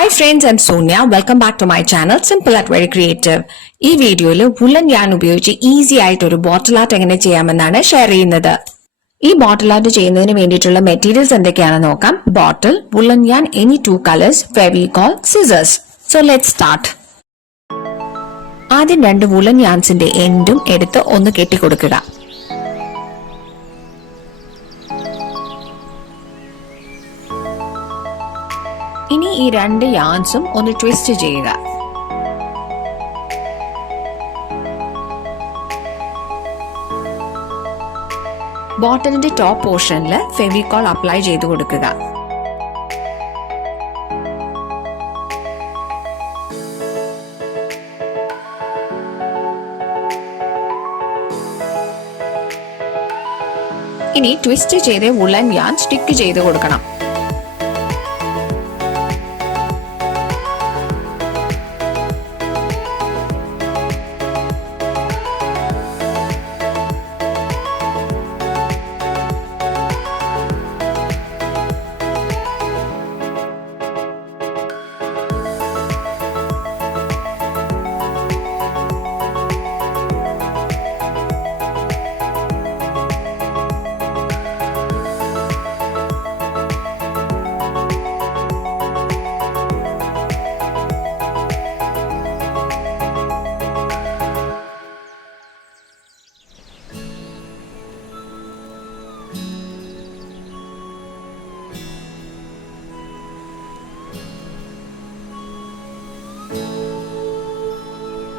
Hi friends, I'm Sonia. Welcome back to my channel Simple at Very Creative. ഈ വീഡിയോയിൽ woollen യാൻ ഉപയോഗിച്ച് easy ആയിട്ട് ഒരു ബോട്ടിൽ ആർട്ട് എങ്ങനെ ചെയ്യാമെന്നാണ് ഷെയർ ചെയ്യുന്നത്. ഈ ബോട്ടിൽ ആർട്ട് ചെയ്യുന്നതിന് വേണ്ടിയിട്ടുള്ള മെറ്റീരിയൽസ് എന്തൊക്കെയാണെന്ന് നോക്കാം. ബോട്ടിൽ, വുളൻ യാൻ, any 2 colors, Fevicol, scissors. So let's start. ആദ്യം 2 വുളൻ യാൻസിന്റെ എൻഡും എടുത്ത് ഒന്ന് കെട്ടിക്കൊടുക്കുക. ഇനി ഈ 2 യാൻസും ഒന്ന് ട്വിസ്റ്റ് ചെയ്യുക. ബോട്ടിലിന്റെ ടോപ്പ് പോർഷനിൽ ഫെവിക്കോൾ അപ്ലൈ ചെയ്ത് കൊടുക്കുക. ഇനി ട്വിസ്റ്റ് ചെയ്ത് വുളൻ യാൻ സ്റ്റിക്ക് ചെയ്ത് കൊടുക്കണം.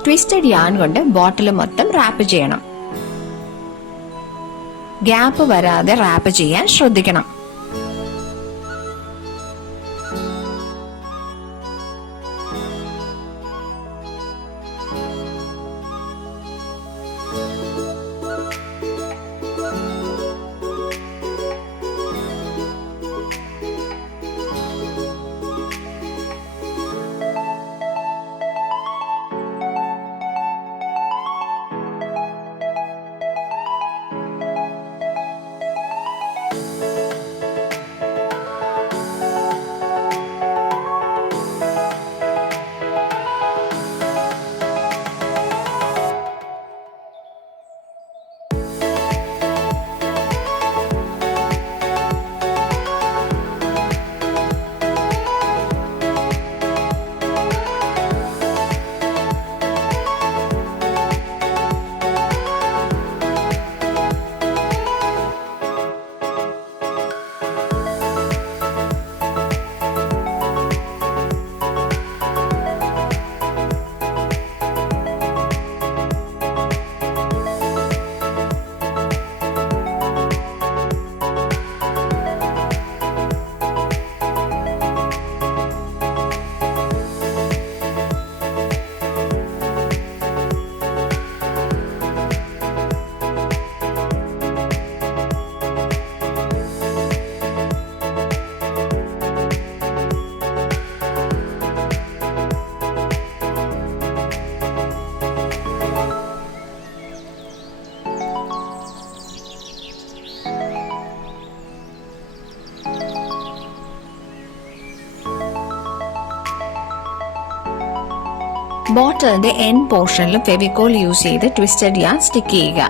ട്വിസ്റ്റഡ് യാൻ കൊണ്ട് ബോട്ടിൽ മൊത്തം റാപ്പ് ചെയ്യണം. ഗ്യാപ്പ് വരാതെ റാപ്പ് ചെയ്യാൻ ശ്രദ്ധിക്കണം. ബോട്ടിലിന്റെ എൻഡ് പോർഷനിൽ ഫെവിക്കോൾ യൂസ് ചെയ്ത് ട്വിസ്റ്റഡ് യാൻ സ്റ്റിക്ക് ചെയ്യുക.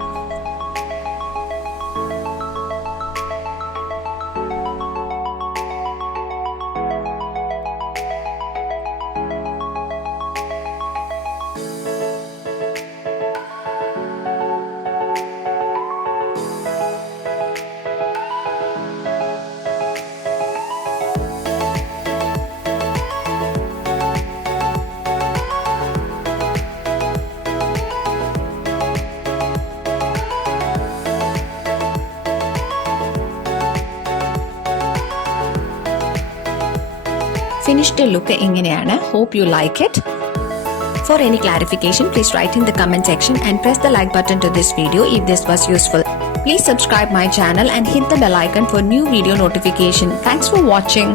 Finished look ഇങ്ങനെയാണ്. Hope you like it. For any clarification, please write in the comment section and press the like button to this video if this was useful. Please subscribe my channel and hit the bell icon for new video notification. Thanks for watching.